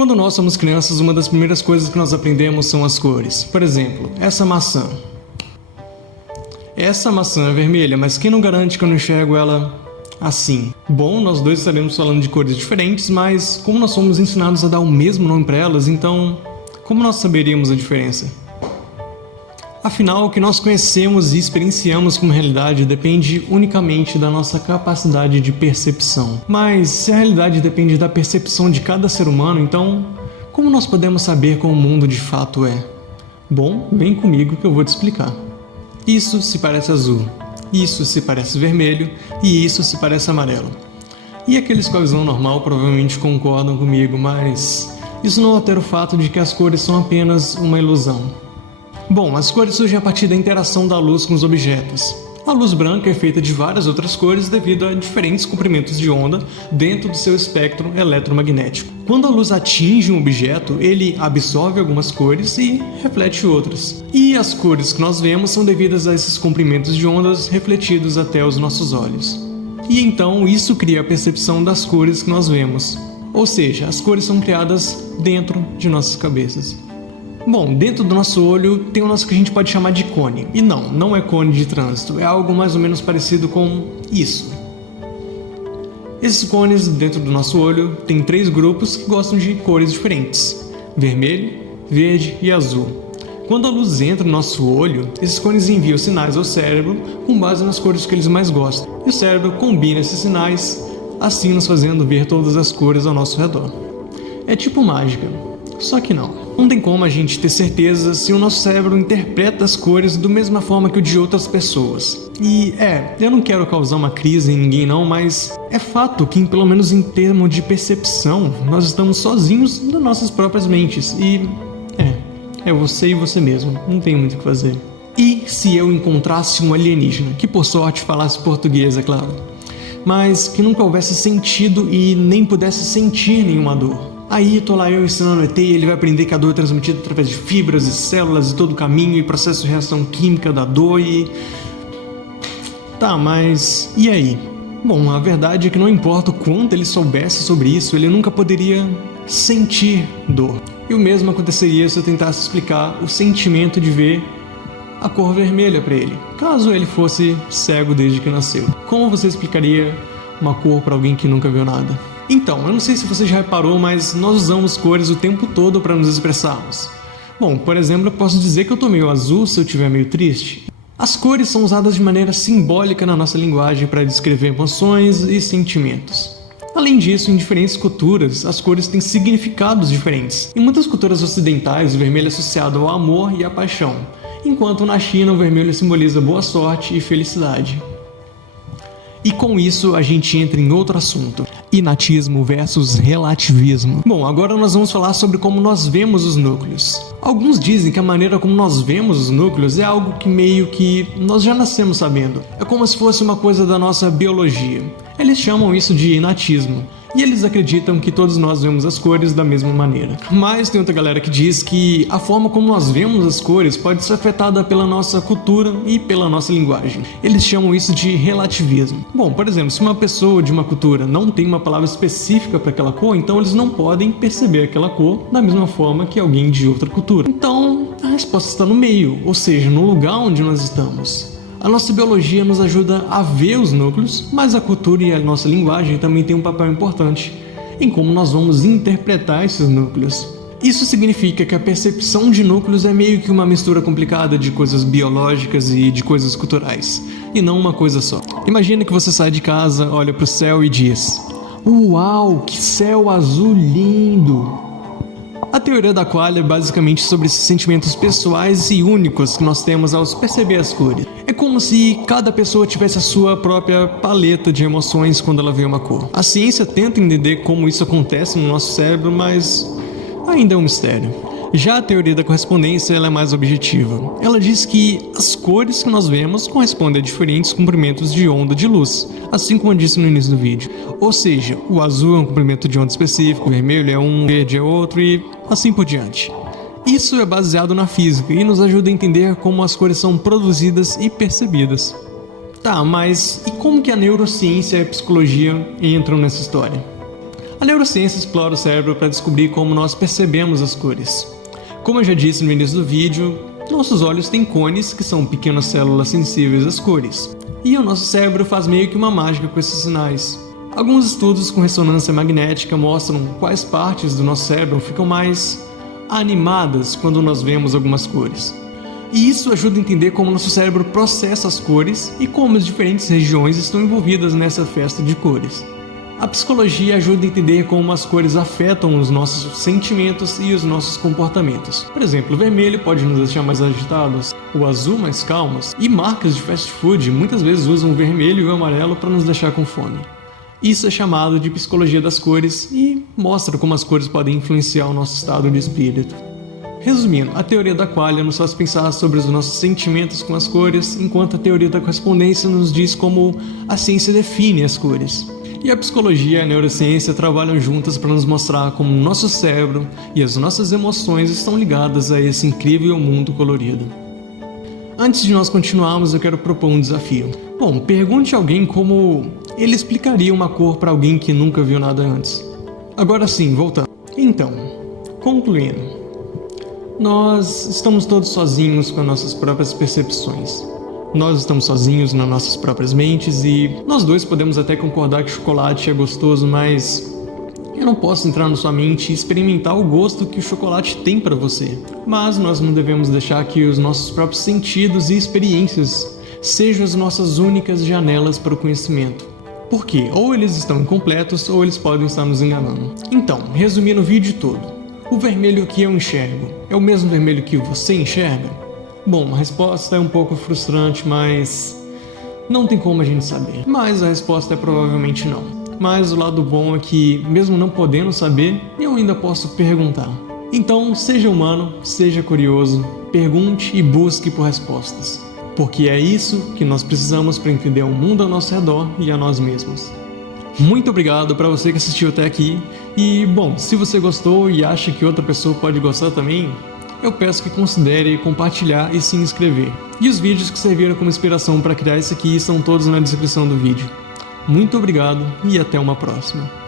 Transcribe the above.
Quando nós somos crianças, uma das primeiras coisas que nós aprendemos são as cores. Por exemplo, essa maçã. Essa maçã é vermelha, mas quem não garante que eu não enxergo ela assim? Bom, nós dois estaremos falando de cores diferentes, mas como nós somos ensinados a dar o mesmo nome para elas, então como nós saberíamos a diferença? Afinal, o que nós conhecemos e experienciamos como realidade depende unicamente da nossa capacidade de percepção. Mas se a realidade depende da percepção de cada ser humano, então como nós podemos saber como o mundo de fato é? Bom, vem comigo que eu vou te explicar. Isso se parece azul, isso se parece vermelho e isso se parece amarelo. E aqueles com a visão normal provavelmente concordam comigo, mas isso não altera o fato de que as cores são apenas uma ilusão. Bom, as cores surgem a partir da interação da luz com os objetos. A luz branca é feita de várias outras cores devido a diferentes comprimentos de onda dentro do seu espectro eletromagnético. Quando a luz atinge um objeto, ele absorve algumas cores e reflete outras. E as cores que nós vemos são devidas a esses comprimentos de ondas refletidos até os nossos olhos. E então isso cria a percepção das cores que nós vemos. Ou seja, as cores são criadas dentro de nossas cabeças. Bom, dentro do nosso olho tem o nosso que a gente pode chamar de cone. E não é cone de trânsito, é algo mais ou menos parecido com isso. Esses cones dentro do nosso olho tem 3 grupos que gostam de cores diferentes: vermelho, verde e azul. Quando a luz entra no nosso olho, esses cones enviam sinais ao cérebro com base nas cores que eles mais gostam. E o cérebro combina esses sinais, assim nos fazendo ver todas as cores ao nosso redor. É tipo mágica, só que não. Não tem como a gente ter certeza se o nosso cérebro interpreta as cores da mesma forma que o de outras pessoas. E eu não quero causar uma crise em ninguém não, mas é fato que, pelo menos em termos de percepção, nós estamos sozinhos nas nossas próprias mentes. E é você e você mesmo, não tem muito o que fazer. E se eu encontrasse um alienígena, que por sorte falasse português, é claro, mas que nunca houvesse sentido e nem pudesse sentir nenhuma dor? Aí tô lá eu ensinando o ET e ele vai aprender que a dor é transmitida através de fibras e células e todo o caminho e processo de reação química da dor e... Tá, mas e aí? Bom, a verdade é que não importa o quanto ele soubesse sobre isso, ele nunca poderia sentir dor. E o mesmo aconteceria se eu tentasse explicar o sentimento de ver a cor vermelha para ele, caso ele fosse cego desde que nasceu. Como você explicaria uma cor para alguém que nunca viu nada? Então, eu não sei se você já reparou, mas nós usamos cores o tempo todo para nos expressarmos. Bom, por exemplo, eu posso dizer que eu tô meio azul se eu estiver meio triste. As cores são usadas de maneira simbólica na nossa linguagem para descrever emoções e sentimentos. Além disso, em diferentes culturas, as cores têm significados diferentes. Em muitas culturas ocidentais, o vermelho é associado ao amor e à paixão, enquanto na China o vermelho simboliza boa sorte e felicidade. E com isso a gente entra em outro assunto: inatismo versus relativismo. Bom, agora nós vamos falar sobre como nós vemos os núcleos. Alguns dizem que a maneira como nós vemos os núcleos é algo que meio que nós já nascemos sabendo. É como se fosse uma coisa da nossa biologia. Eles chamam isso de inatismo. E eles acreditam que todos nós vemos as cores da mesma maneira. Mas tem outra galera que diz que a forma como nós vemos as cores pode ser afetada pela nossa cultura e pela nossa linguagem. Eles chamam isso de relativismo. Bom, por exemplo, se uma pessoa de uma cultura não tem uma palavra específica para aquela cor, então eles não podem perceber aquela cor da mesma forma que alguém de outra cultura. Então, a resposta está no meio, ou seja, no lugar onde nós estamos. A nossa biologia nos ajuda a ver os núcleos, mas a cultura e a nossa linguagem também têm um papel importante em como nós vamos interpretar esses núcleos. Isso significa que a percepção de núcleos é meio que uma mistura complicada de coisas biológicas e de coisas culturais, e não uma coisa só. Imagina que você sai de casa, olha para o céu e diz: "Uau, que céu azul lindo!" A teoria da qual é basicamente sobre esses sentimentos pessoais e únicos que nós temos ao perceber as cores. É como se cada pessoa tivesse a sua própria paleta de emoções quando ela vê uma cor. A ciência tenta entender como isso acontece no nosso cérebro, mas ainda é um mistério. Já a teoria da correspondência ela é mais objetiva. Ela diz que as cores que nós vemos correspondem a diferentes comprimentos de onda de luz, assim como eu disse no início do vídeo. Ou seja, o azul é um comprimento de onda específico, o vermelho é um, o verde é outro e assim por diante. Isso é baseado na física e nos ajuda a entender como as cores são produzidas e percebidas. Tá, mas e como que a neurociência e a psicologia entram nessa história? A neurociência explora o cérebro para descobrir como nós percebemos as cores. Como eu já disse no início do vídeo, nossos olhos têm cones, que são pequenas células sensíveis às cores. E o nosso cérebro faz meio que uma mágica com esses sinais. Alguns estudos com ressonância magnética mostram quais partes do nosso cérebro ficam mais animadas quando nós vemos algumas cores. E isso ajuda a entender como nosso cérebro processa as cores e como as diferentes regiões estão envolvidas nessa festa de cores. A psicologia ajuda a entender como as cores afetam os nossos sentimentos e os nossos comportamentos. Por exemplo, o vermelho pode nos deixar mais agitados, o azul mais calmos, e marcas de fast food muitas vezes usam o vermelho e o amarelo para nos deixar com fome. Isso é chamado de psicologia das cores e mostra como as cores podem influenciar o nosso estado de espírito. Resumindo, a teoria da qualia nos faz pensar sobre os nossos sentimentos com as cores, enquanto a teoria da correspondência nos diz como a ciência define as cores. E a psicologia e a neurociência trabalham juntas para nos mostrar como o nosso cérebro e as nossas emoções estão ligadas a esse incrível mundo colorido. Antes de nós continuarmos, eu quero propor um desafio. Bom, pergunte a alguém como ele explicaria uma cor para alguém que nunca viu nada antes. Agora sim, voltando. Então, concluindo, nós estamos todos sozinhos com as nossas próprias percepções. Nós estamos sozinhos nas nossas próprias mentes e nós dois podemos até concordar que chocolate é gostoso, mas eu não posso entrar na sua mente e experimentar o gosto que o chocolate tem para você. Mas nós não devemos deixar que os nossos próprios sentidos e experiências sejam as nossas únicas janelas para o conhecimento. Porque ou eles estão incompletos ou eles podem estar nos enganando. Então, resumindo o vídeo todo, o vermelho que eu enxergo é o mesmo vermelho que você enxerga? Bom, a resposta é um pouco frustrante, mas não tem como a gente saber. Mas a resposta é provavelmente não. Mas o lado bom é que, mesmo não podendo saber, eu ainda posso perguntar. Então, seja humano, seja curioso, pergunte e busque por respostas. Porque é isso que nós precisamos para entender o mundo ao nosso redor e a nós mesmos. Muito obrigado para você que assistiu até aqui. E, bom, se você gostou e acha que outra pessoa pode gostar também, eu peço que considere compartilhar e se inscrever. E os vídeos que serviram como inspiração para criar isso aqui estão todos na descrição do vídeo. Muito obrigado e até uma próxima.